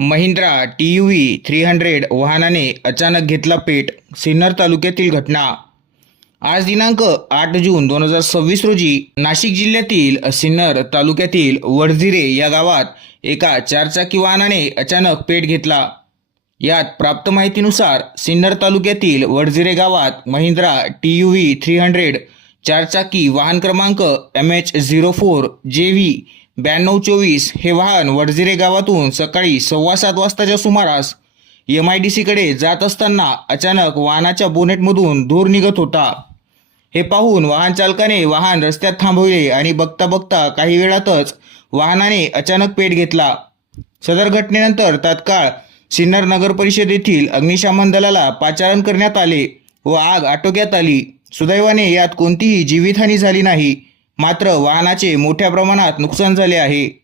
Mahindra TUV 300 वाहनाने अचानक घेतला पेट. सिन्नर तालुक्यातील घटना. आज दिनांक 8 जून 2026 रोजी नाशिक जिल्ह्यातील सिन्नर तालुक्यातील वडझिरे या गावात एका चारचाकी वाहनाने अचानक पेट घेतला. यात प्राप्त माहितीनुसार सिन्नर तालुक्यातील वडझिरे गावात महिंद्रा TUV 300 चारचाकी वाहन क्रमांक MH04 JV 9224 हे वाहन वडझिरे गावातून सकाळी 7:15 वाजताच्या सुमारास MIDC कडे जात असताना अचानक वाहनाच्या बोनेटमधून धूर निघत होता. हे पाहून वाहन चालकाने वाहन रस्त्यात थांबवले आणि बघता बघता काही वेळातच वाहनाने अचानक पेट घेतला. सदर घटनेनंतर तात्काळ सिन्नर नगर परिषद येथील अग्निशमन दलाला पाचारण करण्यात आले व आग आटोक्यात आली. सुदैवाने यात कोणतीही जीवितहानी झाली नाही, मात्र वाहनाचे मोठ्या प्रमाणात नुकसान झाले आहे.